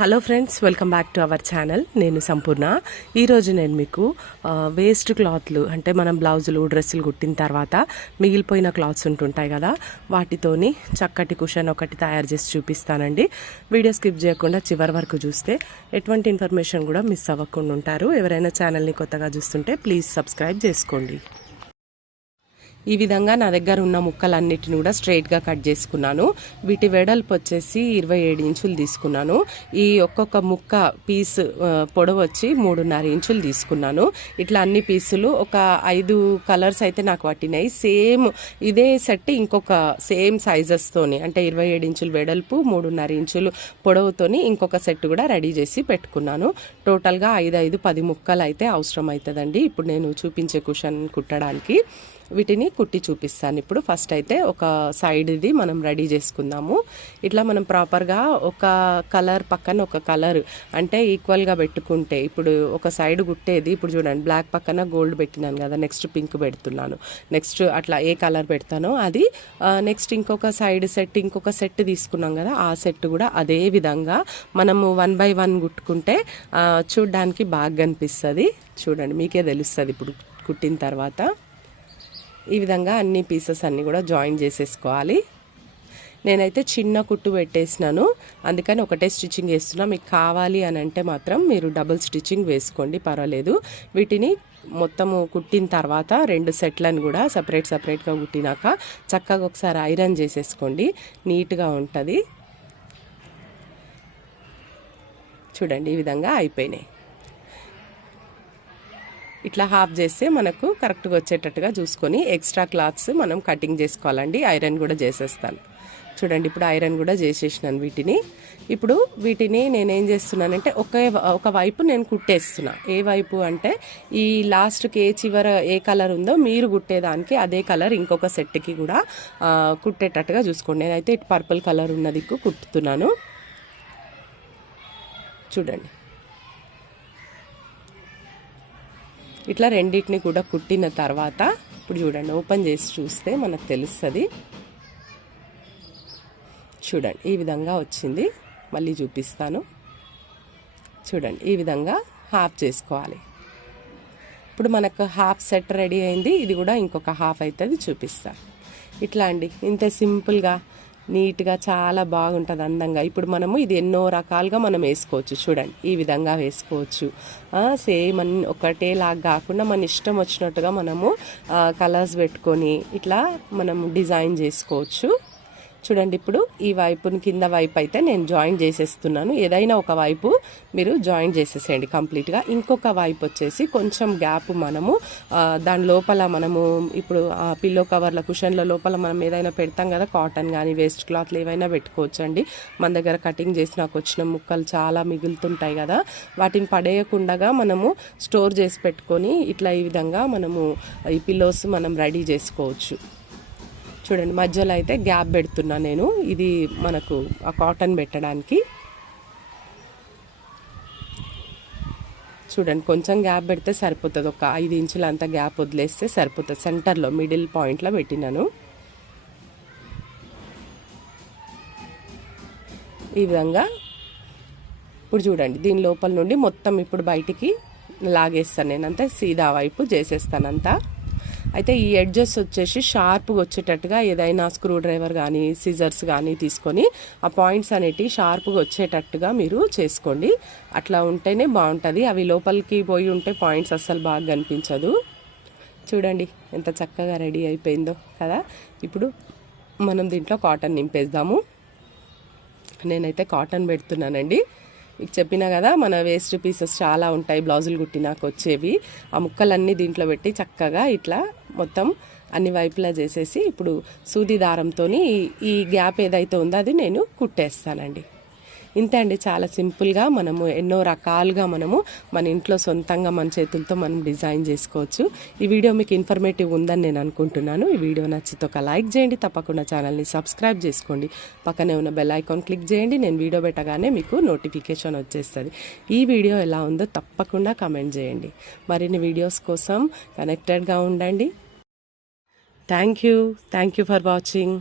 Hello friends, welcome back to our channel. నేను సంపూర్ణ. ఈరోజు నేను మీకు వేస్ట్ క్లాత్లు అంటే మనం బ్లౌజులు డ్రెస్సులు కుట్టిన తర్వాత మిగిలిపోయిన క్లాత్స్ ఉంటుంటాయి కదా, వాటితోని చక్కటి కుషన్ ఒకటి తయారు చేసి చూపిస్తానండి. వీడియో స్కిప్ చేయకుండా చివరి వరకు చూస్తే ఎటువంటి ఇన్ఫర్మేషన్ కూడా మిస్ అవ్వకుండా ఉంటారు. ఎవరైనా ఛానల్ని కొత్తగా చూస్తుంటే ప్లీజ్ సబ్స్క్రైబ్ చేసుకోండి. ఈ విధంగా నా దగ్గర ఉన్న ముక్కలన్నిటిని కూడా స్ట్రైట్గా కట్ చేసుకున్నాను. వీటి వెడల్పు వచ్చేసి 27 ఇంచులు తీసుకున్నాను. ఈ ఒక్కొక్క ముక్క పీస్ పొడవు వచ్చి 3.5 ఇంచులు తీసుకున్నాను. ఇట్లా అన్ని పీసులు ఒక 5 కలర్స్ అయితే నాకు పట్టినాయి. సేమ్ ఇదే సెట్ ఇంకొక సేమ్ సైజెస్తోని అంటే 27 ఇంచులు వెడల్పు 3.5 ఇంచులు పొడవుతోని ఇంకొక సెట్ కూడా రెడీ చేసి పెట్టుకున్నాను. టోటల్గా 5-10 ముక్కలు అయితే అవసరం అవుతుందండి ఇప్పుడు నేను చూపించే కుషన్ కుట్టడానికి. వీటిని కుట్టి చూపిస్తాను. ఇప్పుడు ఫస్ట్ అయితే ఒక సైడ్ ఇది మనం రెడీ చేసుకుందాము. ఇట్లా మనం ప్రాపర్గా ఒక కలర్ పక్కన ఒక కలర్ అంటే ఈక్వల్గా పెట్టుకుంటే, ఇప్పుడు ఒక సైడ్ కుట్టేది ఇప్పుడు చూడండి, బ్లాక్ పక్కన గోల్డ్ పెట్టినాను కదా, నెక్స్ట్ పింక్ పెడుతున్నాను, నెక్స్ట్ అట్లా ఏ కలర్ పెడతానో అది, నెక్స్ట్ ఇంకొక సైడ్ సెట్ ఇంకొక సెట్ తీసుకున్నాం కదా, ఆ సెట్ కూడా అదే విధంగా మనము 1 by 1 కుట్టుకుంటే చూడ్డానికి బాగా కనిపిస్తుంది. చూడండి, మీకే తెలుస్తుంది ఇప్పుడు కుట్టిన తర్వాత. ఈ విధంగా అన్ని పీసెస్ అన్నీ కూడా జాయిన్ చేసేసుకోవాలి. నేనైతే చిన్న కుట్టు పెట్టేసినాను, అందుకని ఒకటే స్టిచ్చింగ్ వేస్తున్నా. మీకు కావాలి అని అంటే మాత్రం మీరు డబుల్ స్టిచ్చింగ్ వేసుకోండి, పర్వాలేదు. వీటిని మొత్తము కుట్టిన తర్వాత 2 సెట్లను కూడా సపరేట్గా కుట్టినాక చక్కగా ఒకసారి ఐరన్ చేసేసుకోండి, నీట్గా ఉంటుంది. చూడండి, ఈ విధంగా అయిపోయినాయి. ఇట్లా హాఫ్ చేస్తే మనకు కరెక్ట్గా వచ్చేటట్టుగా చూసుకొని ఎక్స్ట్రా క్లాత్స్ మనం కటింగ్ చేసుకోవాలండి. ఐరన్ కూడా చేసేస్తాను. చూడండి, ఇప్పుడు ఐరన్ కూడా చేసేసినాను వీటిని. ఇప్పుడు వీటిని నేనేం చేస్తున్నానంటే ఒక వైపు నేను కుట్టేస్తున్నా. ఏ వైపు అంటే ఈ లాస్ట్కి చివర ఏ కలర్ ఉందో మీరు కుట్టేదానికి అదే కలర్ ఇంకొక సెట్కి కూడా కుట్టేటట్టుగా చూసుకోండి. నేనైతే ఇటు పర్పుల్ కలర్ ఉన్నది కుట్టుతున్నాను. చూడండి, ఇట్లా రెండింటిని కూడా కుట్టిన తర్వాత ఇప్పుడు చూడండి, ఓపెన్ చేసి చూస్తే మనకు తెలుస్తుంది. చూడండి, ఈ విధంగా వచ్చింది. మళ్ళీ చూపిస్తాను. చూడండి, ఈ విధంగా హాఫ్ చేసుకోవాలి. ఇప్పుడు మనకు హాఫ్ సెట్ రెడీ అయింది. ఇది కూడా ఇంకొక హాఫ్ అవుతుంది, చూపిస్తాను. ఇట్లా అండి, ఇంత సింపుల్గా నీట్గా చాలా బాగుంటుంది, అందంగా. ఇప్పుడు మనము ఇది ఎన్నో రకాలుగా మనం వేసుకోవచ్చు. చూడండి, ఈ విధంగా వేసుకోవచ్చు. సేమ్ ఒకటేలాగా కాకుండా మన ఇష్టం వచ్చినట్టుగా మనము కలర్స్ పెట్టుకొని ఇట్లా మనము డిజైన్ చేసుకోవచ్చు. చూడండి, ఇప్పుడు ఈ వైపుని కింద వైపు అయితే నేను జాయిన్ చేసేస్తున్నాను. ఏదైనా ఒక వైపు మీరు జాయిన్ చేసేసేయండి కంప్లీట్గా. ఇంకొక వైపు వచ్చేసి కొంచెం గ్యాప్ మనము దాని లోపల మనము ఇప్పుడు పిల్లో కవర్ల కుషన్ల లోపల మనం ఏదైనా పెడతాం కదా, కాటన్ కానీ వేస్ట్ క్లాత్లు ఏవైనా పెట్టుకోవచ్చు అండి. మన దగ్గర కటింగ్ చేసినాక వచ్చిన ముక్కలు చాలా మిగులుతుంటాయి కదా, వాటిని పడేయకుండా మనము స్టోర్ చేసి పెట్టుకొని ఇట్లా ఈ విధంగా మనము ఈ పిల్లోస్ మనం రెడీ చేసుకోవచ్చు. చూడండి, మధ్యలో అయితే గ్యాప్ పెడుతున్నా నేను, ఇది మనకు ఆ కాటన్ పెట్టడానికి. చూడండి, కొంచెం గ్యాప్ పెడితే సరిపోతుంది. ఒక 5 ఇంచులు అంతా గ్యాప్ వదిలేస్తే సరిపోతుంది. సెంటర్లో మిడిల్ పాయింట్లో పెట్టినాను. ఈ విధంగా ఇప్పుడు చూడండి, దీని లోపల నుండి మొత్తం ఇప్పుడు బయటికి లాగేస్తాను నేను, అంతా సీదా వైపు చేసేస్తానంతా. అయితే ఈ ఎడ్జెస్ వచ్చేసి షార్ప్గా వచ్చేటట్టుగా ఏదైనా స్క్రూ డ్రైవర్ కానీ సిజర్స్ కానీ తీసుకొని ఆ పాయింట్స్ అనేటివి షార్ప్గా వచ్చేటట్టుగా మీరు చేసుకోండి. అట్లా ఉంటేనే బాగుంటుంది. అవి లోపలికి పోయి ఉంటే పాయింట్స్ అస్సలు బాగా కనిపించదు. చూడండి, ఎంత చక్కగా రెడీ అయిపోయిందో కదా. ఇప్పుడు మనం దీంట్లో కాటన్ నింపేద్దాము. నేనైతే కాటన్ పెడుతున్నానండి. మీకు చెప్పినా కదా, మన వేస్ట్ పీసెస్ చాలా ఉంటాయి బ్లౌజులు కుట్టినాక వచ్చేవి. ఆ ముక్కలన్నీ దీంట్లో పెట్టి చక్కగా ఇట్లా మొత్తం అన్ని వైపులా చేసేసి ఇప్పుడు సూది దారంతో ఈ గ్యాప్ ఏదైతే ఉందో అది నేను కుట్టేస్తానండి. ఇంతే అండి, చాలా సింపుల్గా మనము ఎన్నో రకాలుగా మనము మన ఇంట్లో సొంతంగా మన చేతులతో మనం డిజైన్ చేసుకోవచ్చు. ఈ వీడియో మీకు ఇన్ఫర్మేటివ్ ఉందని నేను అనుకుంటున్నాను. ఈ వీడియో నచ్చితే ఒక లైక్ చేయండి, తప్పకుండా ఛానల్ని సబ్స్క్రైబ్ చేసుకోండి, పక్కనే ఉన్న బెల్ ఐకాన్ క్లిక్ చేయండి. నేను వీడియో పెట్టగానే మీకు నోటిఫికేషన్ వచ్చేస్తుంది. ఈ వీడియో ఎలా ఉందో తప్పకుండా కామెంట్ చేయండి. మరిన్ని వీడియోస్ కోసం కనెక్టెడ్గా ఉండండి. Thank you for watching.